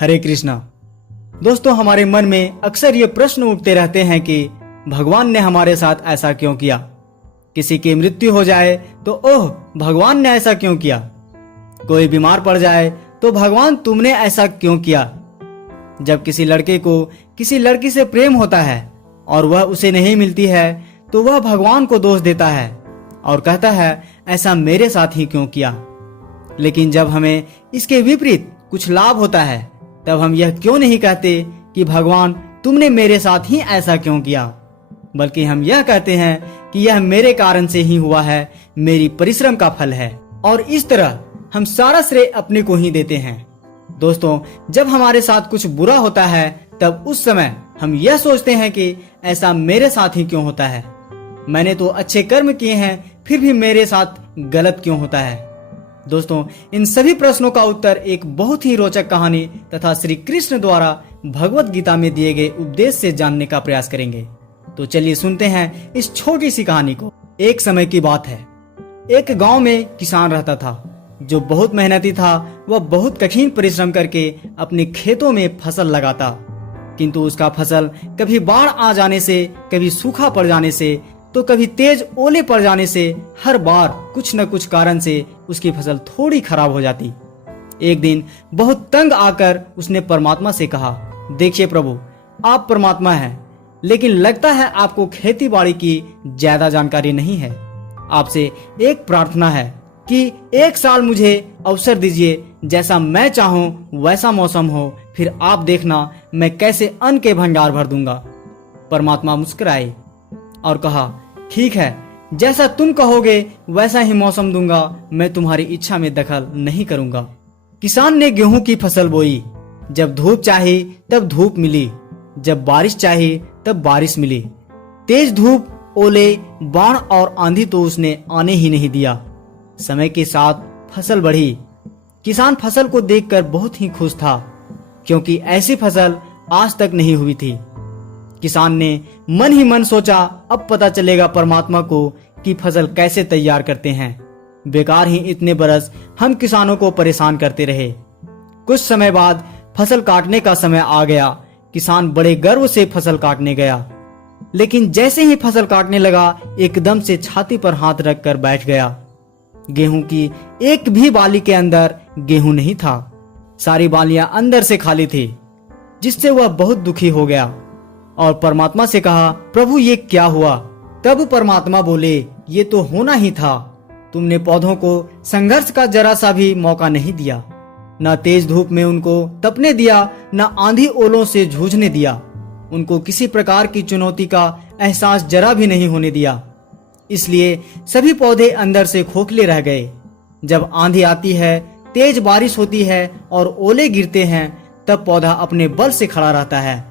हरे कृष्णा। दोस्तों, हमारे मन में अक्सर ये प्रश्न उठते रहते हैं कि भगवान ने हमारे साथ ऐसा क्यों किया। किसी की मृत्यु हो जाए तो ओह, भगवान ने ऐसा क्यों किया। कोई बीमार पड़ जाए तो भगवान तुमने ऐसा क्यों किया। जब किसी लड़के को किसी लड़की से प्रेम होता है और वह उसे नहीं मिलती है तो वह भगवान को दोष देता है और कहता है ऐसा मेरे साथ ही क्यों किया। लेकिन जब हमें इसके विपरीत कुछ लाभ होता है तब हम यह क्यों नहीं कहते कि भगवान तुमने मेरे साथ ही ऐसा क्यों किया, बल्कि हम यह कहते हैं कि यह मेरे कारण से ही हुआ है, मेरी परिश्रम का फल है। और इस तरह हम सारा श्रेय अपने को ही देते हैं। दोस्तों, जब हमारे साथ कुछ बुरा होता है तब उस समय हम यह सोचते हैं कि ऐसा मेरे साथ ही क्यों होता है। मैंने तो अच्छे कर्म किए हैं फिर भी मेरे साथ गलत क्यों होता है। दोस्तों, इन सभी प्रश्नों का उत्तर एक बहुत ही रोचक कहानी तथा श्री कृष्ण द्वारा भगवत गीता में दिए गए उपदेश से जानने का प्रयास करेंगे। तो चलिए सुनते हैं इस छोटी सी कहानी को। एक समय की बात है, एक गांव में किसान रहता था जो बहुत मेहनती था। वह बहुत कठिन परिश्रम करके अपने खेतों में फसल लगाता, किंतु उसका फसल कभी बाढ़ आ जाने से, कभी सूखा पड़ जाने से, तो कभी तेज ओले पड़ जाने से हर बार कुछ न कुछ कारण से उसकी फसल थोड़ी खराब हो जाती। एक दिन बहुत तंग आकर उसने परमात्मा से कहा, देखिए प्रभु, आप परमात्मा हैं, लेकिन लगता है आपको खेती बाड़ी की ज्यादा जानकारी नहीं है। आपसे एक प्रार्थना है कि एक साल मुझे अवसर दीजिए, जैसा मैं चाहूं वैसा मौसम हो, फिर आप देखना मैं कैसे अन्न के भंडार भर दूंगा। परमात्मा मुस्कुराए और कहा, ठीक है, जैसा तुम कहोगे वैसा ही मौसम दूंगा, मैं तुम्हारी इच्छा में दखल नहीं करूंगा। किसान ने गेहूं की फसल बोई। जब धूप चाही तब धूप मिली, जब बारिश चाही तब बारिश मिली। तेज धूप, ओले, बाढ़ और आंधी तो उसने आने ही नहीं दिया। समय के साथ फसल बढ़ी। किसान फसल को देखकर बहुत ही खुश था, क्योंकि ऐसी फसल आज तक नहीं हुई थी। किसान ने मन ही मन सोचा, अब पता चलेगा परमात्मा को कि फसल कैसे तैयार करते हैं। बेकार ही इतने बरस हम किसानों को परेशान करते रहे। कुछ समय बाद फसल काटने का समय आ गया। किसान बड़े गर्व से फसल काटने गया, लेकिन जैसे ही फसल काटने लगा एकदम से छाती पर हाथ रखकर बैठ गया। गेहूं की एक भी बाली के अंदर गेहूं नहीं था। सारी बालियां अंदर से खाली थी, जिससे वह बहुत दुखी हो गया और परमात्मा से कहा, प्रभु ये क्या हुआ। तब परमात्मा बोले, ये तो होना ही था। तुमने पौधों को संघर्ष का जरा सा भी मौका नहीं दिया, न तेज धूप में उनको तपने दिया, न आंधी ओलों से जूझने दिया। उनको किसी प्रकार की चुनौती का एहसास जरा भी नहीं होने दिया। इसलिए सभी पौधे अंदर से खोखले रह गए। जब आंधी आती है, तेज बारिश होती है और ओले गिरते हैं, तब पौधा अपने बल से खड़ा रहता है।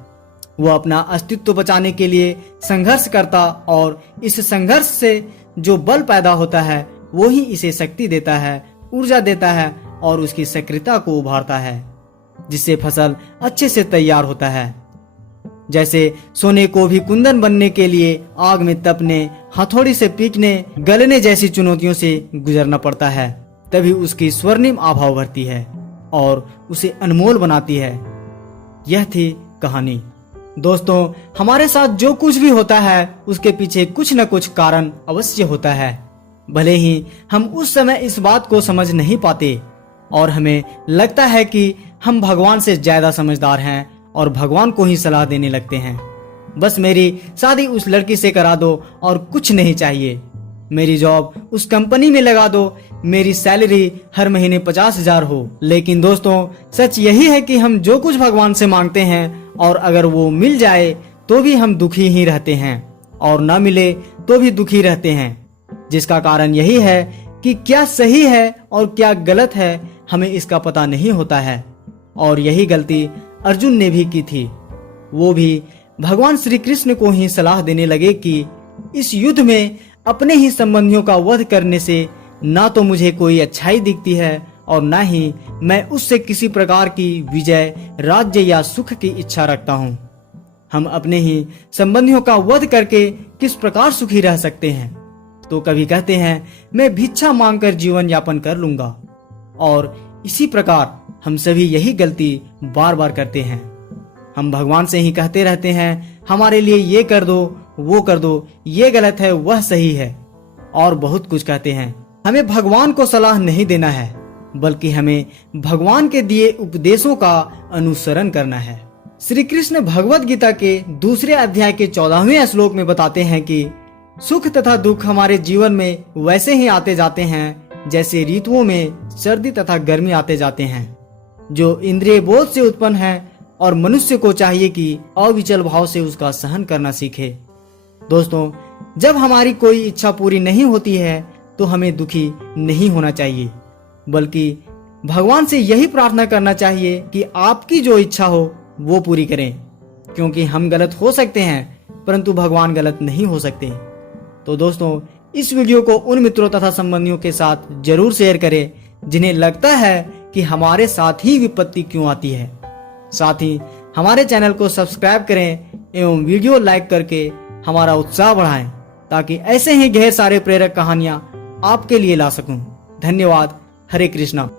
वह अपना अस्तित्व बचाने के लिए संघर्ष करता और इस संघर्ष से जो बल पैदा होता है वो ही इसे शक्ति देता है, ऊर्जा देता है और उसकी सक्रियता को उभारता है, जिससे फसल अच्छे से तैयार होता है। जैसे सोने को भी कुंदन बनने के लिए आग में तपने, हथौड़ी से पीटने, गलने जैसी चुनौतियों से गुजरना पड़ता है, तभी उसकी स्वर्णिम आभा उभरती है और उसे अनमोल बनाती है। यह थी कहानी। दोस्तों, हमारे साथ जो कुछ भी होता है उसके पीछे कुछ न कुछ कारण अवश्य होता है। भले ही हम उस समय इस बात को समझ नहीं पाते और हमें लगता है कि हम भगवान से ज्यादा समझदार हैं और भगवान को ही सलाह देने लगते हैं। बस मेरी शादी उस लड़की से करा दो और कुछ नहीं चाहिए। मेरी जॉब उस कंपनी में लगा दो, मेरी सैलरी हर महीने 50,000 हो। लेकिन दोस्तों, सच यही है कि हम जो कुछ भगवान से मांगते हैं और अगर वो मिल जाए तो भी हम दुखी ही रहते हैं और न मिले तो भी दुखी रहते हैं। जिसका कारण यही है कि क्या सही है और क्या गलत है हमें इसका पता नहीं होता है। और यही गलती अर्जुन ने भी की थी। वो भी भगवान श्री कृष्ण को ही सलाह देने लगे कि इस युद्ध में अपने ही संबंधियों का वध करने से ना तो मुझे कोई अच्छाई दिखती है और न ही मैं उससे किसी प्रकार की विजय, राज्य या सुख की इच्छा रखता हूँ। हम अपने ही संबंधियों का वध करके किस प्रकार सुखी रह सकते हैं। तो कभी कहते हैं मैं भिक्षा मांगकर जीवन यापन कर लूंगा, और इसी प्रकार हम सभी यही गलती बार बार करते हैं। हम भगवान से ही कहते रहते हैं हमारे लिए ये कर दो, वो कर दो, ये गलत है, वह सही है, और बहुत कुछ कहते हैं। हमें भगवान को सलाह नहीं देना है, बल्कि हमें भगवान के दिए उपदेशों का अनुसरण करना है। श्री कृष्ण भगवत गीता के 2 अध्याय के 14वें श्लोक में बताते हैं कि सुख तथा दुख हमारे जीवन में वैसे ही आते जाते हैं जैसे ऋतुओं में सर्दी तथा गर्मी आते जाते हैं, जो इंद्रिय बोध से उत्पन्न है, और मनुष्य को चाहिए कि अविचल भाव से उसका सहन करना सीखे। दोस्तों, जब हमारी कोई इच्छा पूरी नहीं होती है तो हमें दुखी नहीं होना चाहिए, बल्कि भगवान से यही प्रार्थना करना चाहिए कि आपकी जो इच्छा हो वो पूरी करें, क्योंकि हम गलत हो सकते हैं परंतु भगवान गलत नहीं हो सकते। तो दोस्तों, इस वीडियो को उन मित्रों तथा संबंधियों के साथ जरूर शेयर करें जिन्हें लगता है कि हमारे साथ ही विपत्ति क्यों आती है। साथ ही हमारे चैनल को सब्सक्राइब करें एवं वीडियो लाइक करके हमारा उत्साह बढ़ाएं, ताकि ऐसे ही ढेर सारे प्रेरक कहानियां आपके लिए ला सकूं। धन्यवाद। हरे कृष्णा।